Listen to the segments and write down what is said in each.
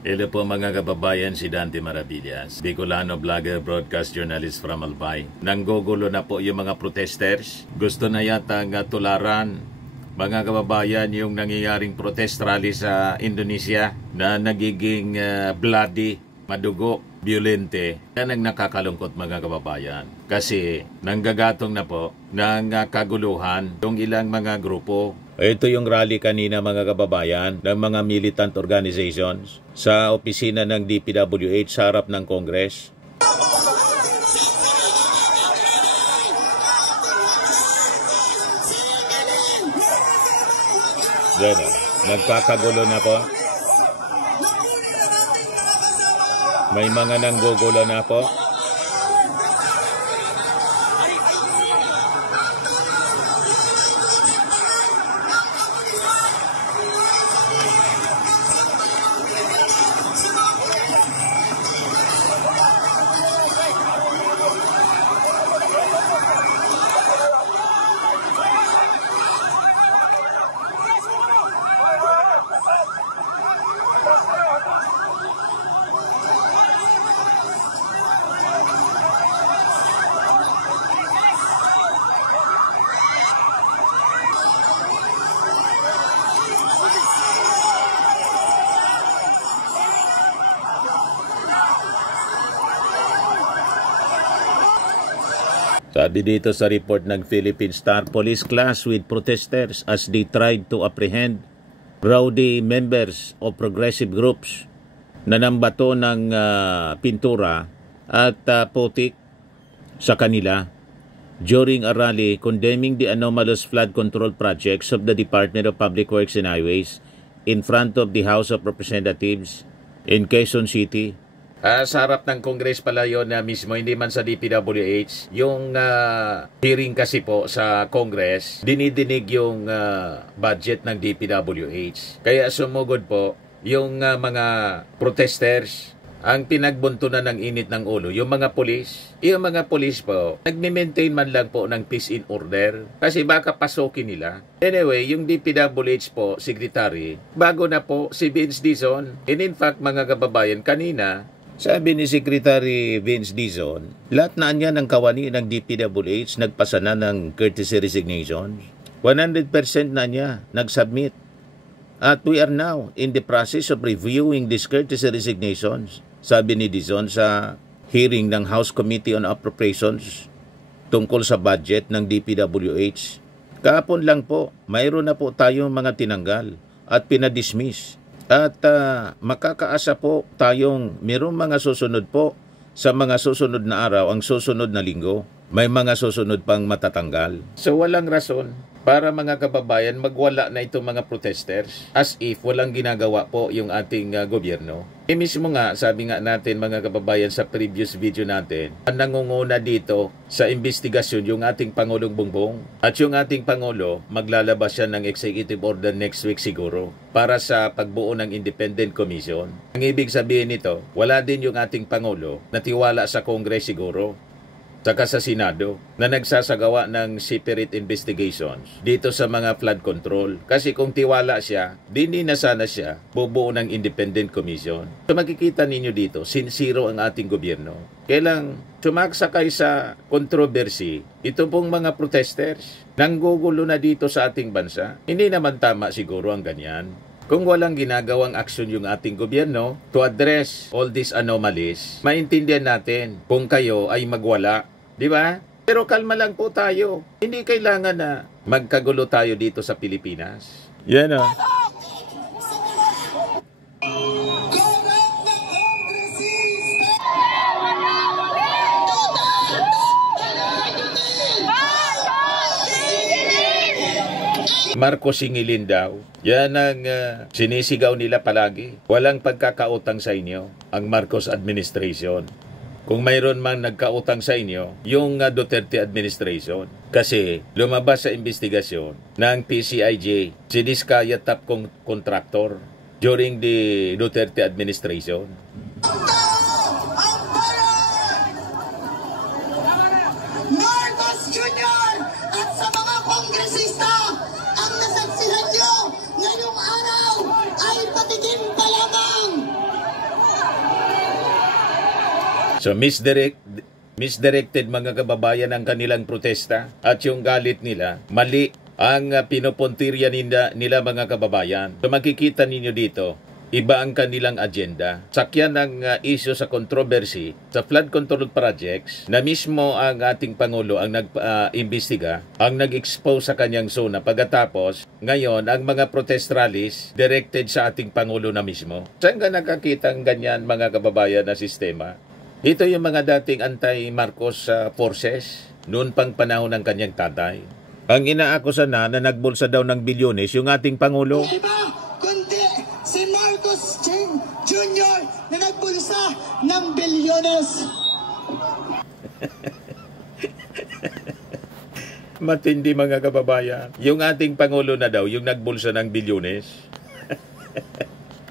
Hello po mga kababayan, si Dante Maravillas, Bicolano vlogger, broadcast journalist from Albay. Nanggugulo na po yung mga protesters. Gusto na yata tularan, mga kababayan, yung nangyayaring protest rally sa Indonesia na nagiging bloody, madugo, violente. Yan ang nakakalungkot mga kababayan. Kasi nanggagatong na po ng kaguluhan yung ilang mga grupo. Ito yung rally kanina mga kababayan ng mga militant organizations sa opisina ng DPWH sa harap ng Congress. Yan o, nagkakagulo na po. May mga nanggugulo na po. Sabi dito sa report ng Philippine Star, police clash with protesters as they tried to apprehend rowdy members of progressive groups na nambato ng pintura at putik sa kanila during a rally condemning the anomalous flood control projects of the Department of Public Works and Highways in front of the House of Representatives in Quezon City. Sa harap ng Congress pala yun na mismo, hindi man sa DPWH. Yung hearing kasi po sa Congress, dinidinig yung budget ng DPWH. Kaya sumugod po yung mga protesters. Ang pinagbuntunan ng init ng ulo, yung mga polis. Yung mga polis po, nagme-maintain man lang po ng peace in order. Kasi baka pasukin nila. Anyway, yung DPWH po, secretary, bago na po si Vince Dizon. And in fact, mga kababayan, kanina, sabi ni Secretary Vince Dizon, lahat na niya ng kawani ng DPWH nagpasa na ng courtesy resignation. 100% na niya nag-submit. At we are now in the process of reviewing these courtesy resignations. Sabi ni Dizon sa hearing ng House Committee on Appropriations tungkol sa budget ng DPWH. Kahapon lang po, mayroon na po tayong mga tinanggal at pinadismiss. At makakaasa po tayong mayroong mga susunod po sa mga susunod na araw, ang susunod na linggo. May mga susunod pang matatanggal. So walang rason para mga kababayan magwala na itong mga protesters as if walang ginagawa po yung ating gobyerno. Mismo nga, sabi nga natin mga kababayan sa previous video natin, ang nangunguna dito sa investigasyon yung ating Pangulong Bongbong. At yung ating Pangulo, maglalabas siya ng executive order next week siguro para sa pagbuo ng independent commission. Ang ibig sabihin nito, wala din yung ating Pangulo na tiwala sa Congress siguro, saka sa Senado, na nagsasagawa ng separate investigations dito sa mga flood control. Kasi kung tiwala siya, hindi na sana siya bubuo ng independent commission. So makikita ninyo dito, sincero ang ating gobyerno. Kailang sumaksakay sa controversy, ito pong mga protesters, nanggugulo na dito sa ating bansa. Hindi naman tama siguro ang ganyan. Kung walang ginagawang aksyon yung ating gobyerno to address all these anomalies, maintindihan natin kung kayo ay magwala, di ba? Pero kalma lang po tayo. Hindi kailangan na magkagulo tayo dito sa Pilipinas. Yan o. Marcos singilin daw. Yan ang sinisigaw nila palagi. Walang pagkakautang sa inyo ang Marcos administration. Kung mayroon man nagkautang sa inyo, yung Duterte administration. Kasi lumabas sa investigasyon ng PCIJ, si Diskaya top contractor during the Duterte administration. Marcos Jr. at sa mga kongresista, ang nasaksihan nyo ngayong araw ay patikim pa lamang. So misdirected mga kababayan ang kanilang protesta at yung galit nila, mali ang pinupuntirya nila mga kababayan. So makikita ninyo dito, iba ang kanilang agenda. Sakyan ng issue sa controversy sa flood control projects na mismo ang ating Pangulo ang nag-imbestiga, ang nag-expose sa kanyang zona. Pagkatapos, ngayon, ang mga protest rallies directed sa ating Pangulo na mismo. Saan ka nakakita ang ganyan mga kababayan na sistema? Ito yung mga dating anti-Marcos forces noon pang panahon ng kanyang tatay. Ang inaakusan na nagbulsa daw ng bilyones yung ating Pangulo. Iba, kundi si Marcos Jr. na nagbulsa ng bilyones. Matindi mga kababayan. Yung ating Pangulo na daw, yung nagbulsa ng bilyones.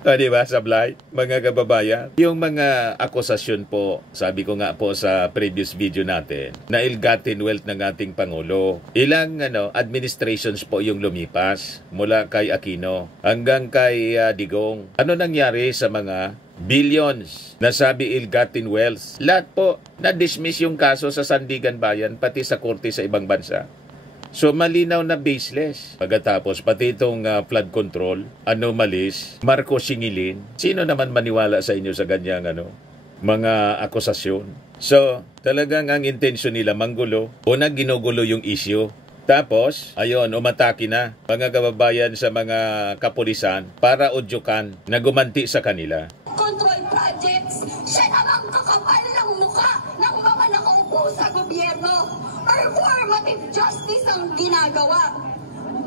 O diba, sablay, mga kababayan? Yung mga akusasyon po, sabi ko nga po sa previous video natin, na ill-gotten wealth ng ating Pangulo. Ilang administrations po yung lumipas, mula kay Aquino hanggang kay Digong. Ano nangyari sa mga billions na sabi ill-gotten wealth? Lahat po, na-dismiss yung kaso sa Sandigan Bayan, pati sa korte sa ibang bansa. So malinaw na baseless. Pagkatapos pati itong flood control, anomalies, Marcos singilin. Sino naman maniwala sa inyo sa ganyang mga akusasyon? So talagang ang intensyon nila manggulo. Una ginugulo yung issue. Tapos, ayun, umatake na mga kababayan sa mga kapulisan para udyukan na gumanti sa kanila. Control projects, siya namang kakapal ng mukha ng mga nakaupo sa gobyerno. Performative justice ang ginagawa.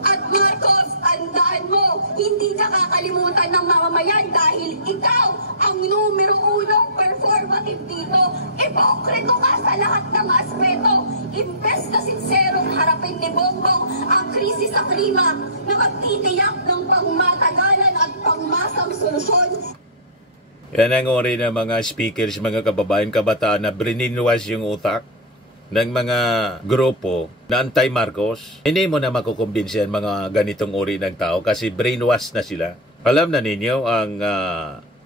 At Marcos, tandaan mo, hindi ka kakalimutan ng mamamayan dahil ikaw ang numero unong performative dito. Ipokrito ka sa lahat ng aspeto. Imbes na sinserong harapin ni Bongbong ang krisis sa klima na magtitiyak ng pangmatagalan at pangmasang solusyon. Yan ang ori ng mga speakers, mga kababayan, kabataan na brininwas yung utak ng mga grupo na anti-Marcos. Hindi mo na makukumbinsi ang mga ganitong uri ng tao kasi brainwash na sila. Alam na ninyo ang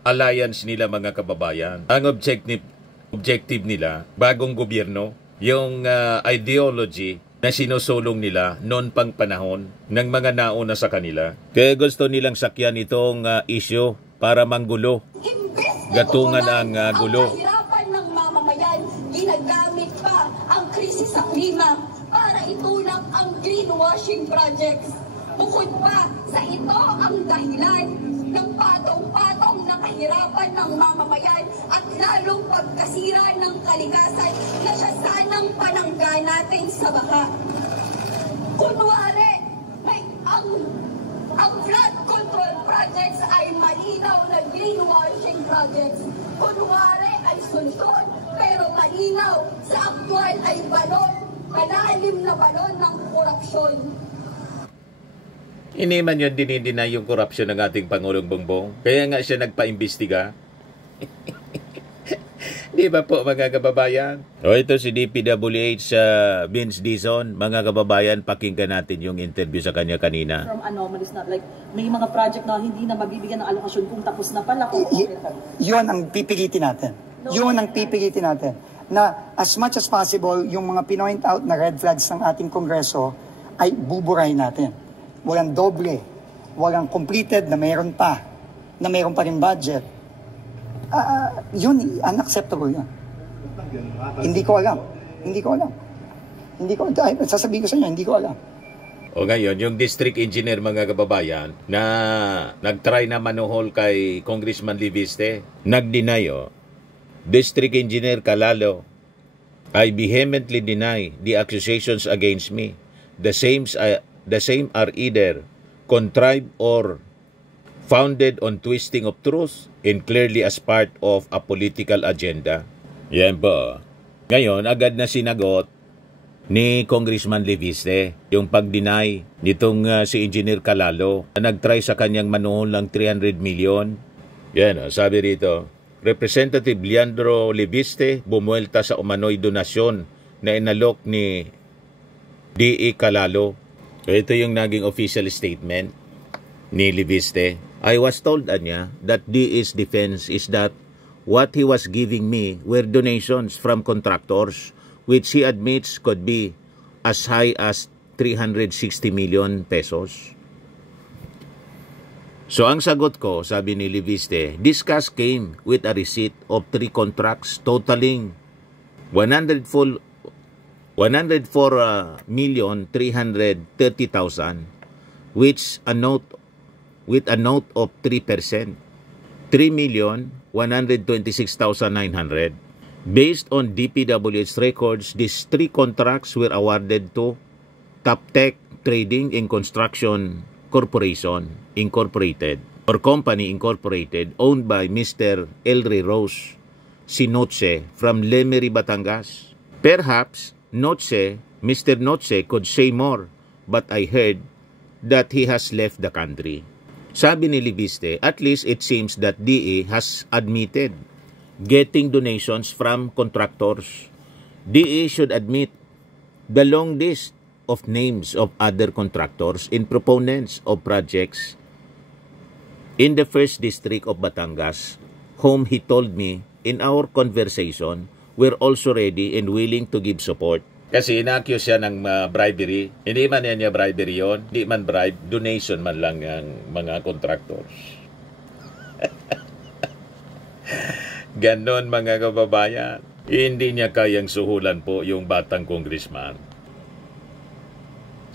alliance nila mga kababayan. Ang objective nila, bagong gobyerno, yung ideology na sinusulong nila noon pang panahon ng mga nauna sa kanila. Kaya gusto nilang sakyan itong issue para manggulo. Gatungan ang gulo. Ang kahirapan ng mamamayan, ginagamit pa ang krisis sa klima para itulak ang greenwashing projects. Bukod pa sa ito ang dahilan ng patong-patong na kahirapan ng mamamayan at lalong pagkasira ng kalikasan na siya sanang panangga natin sa baha. Kunwari, ang flood control projects ay malinaw na greenwashing projects. Kunwari ay solusyon, pero malinaw sa aktual ay balon, malalim na balon ng korupsyon. Hindi man yun dinidinay yung korupsyon ng ating Pangulong Bongbong. Kaya nga siya nagpa-imbestiga. Di ba po mga kababayan? O ito si DPWH Vince Dizon. Mga kababayan, pakinggan natin yung interview sa kanya kanina. From anomalies na like may mga project na hindi na mabibigyan ng alokasyon kung tapos na pala. Yun ang pipilitin natin. Yun ang pipilitin natin. Na as much as possible, yung mga pinoint out na red flags ng ating Kongreso ay buburahin natin. Walang doble, walang completed na mayroon pa rin budget. Yun, unacceptable yun. Hindi ko alam. Sasabihin ko sa inyo, hindi ko alam. O ngayon, yung district engineer mga kababayan na nag-try na manuhol kay Congressman Liviste, nag-deny District Engineer Calalo, I vehemently deny the accusations against me. The same are either contrived or founded on twisting of truth and clearly as part of a political agenda. Yan po. Ngayon, agad na sinagot ni Congressman Liviste yung pag-deny nitong si Engineer Calalo na nag-try sa kanyang manuhol ng 300 million. Yan, sabi rito, Representative Leandro Liviste bumuelta sa umano'y donasyon na inalok ni D.E. Calalo. So, ito yung naging official statement ni Liviste. I was told niya that D.E.'s defense is that what he was giving me were donations from contractors, which he admits could be as high as 360 million pesos. So ang sagot ko, sabi ni Leviste, this cash came with a receipt of 3 contracts totaling 104,330,000, which with a note of 3%, 3,126,900. Based on DPWH records, these 3 contracts were awarded to Taptech Trading and Construction Corporation Incorporated or Company Incorporated, owned by Mr. Elry Rose Sinotse from Lemery, Batangas. Perhaps Mr. Notse could say more, but I heard that he has left the country. Sabi ni Leviste, at least it seems that DA has admitted getting donations from contractors. DA should admit the long list of names of other contractors and proponents of projects in the 1st District of Batangas, whom he told me in our conversation were also ready and willing to give support. Kasi ina-accuse siya ng bribery. Hindi man niya bribery yon, hindi man bribe, donation man lang ang mga contractors. Ganon mga kababayan. Hindi niya kayang suhulan po yung batang congressman.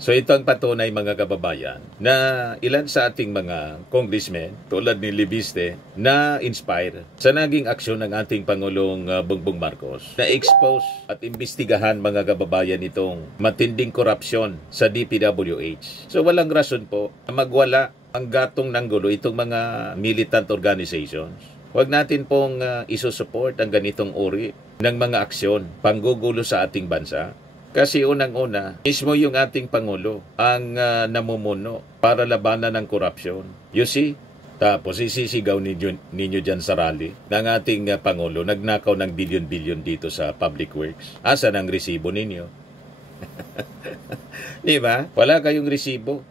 So ito ang patunay mga kababayan na ilan sa ating mga congressmen tulad ni Leviste na inspire sa naging aksyon ng ating Pangulong Bongbong Marcos na expose at imbestigahan mga kababayan itong matinding korupsyon sa DPWH. So walang rason po na magwala ang gatong ng gulo itong mga militant organizations. Huwag natin pong isusupport ang ganitong uri ng mga aksyon panggugulo sa ating bansa. Kasi unang-una, mismo yung ating Pangulo ang namumuno para labanan ng korupsyon. You see? Tapos isisigaw ninyo dyan sa rally ng ating Pangulo, nagnakaw ng bilyon-bilyon dito sa public works. Asan ang resibo ninyo? Di ba? Wala kayong resibo.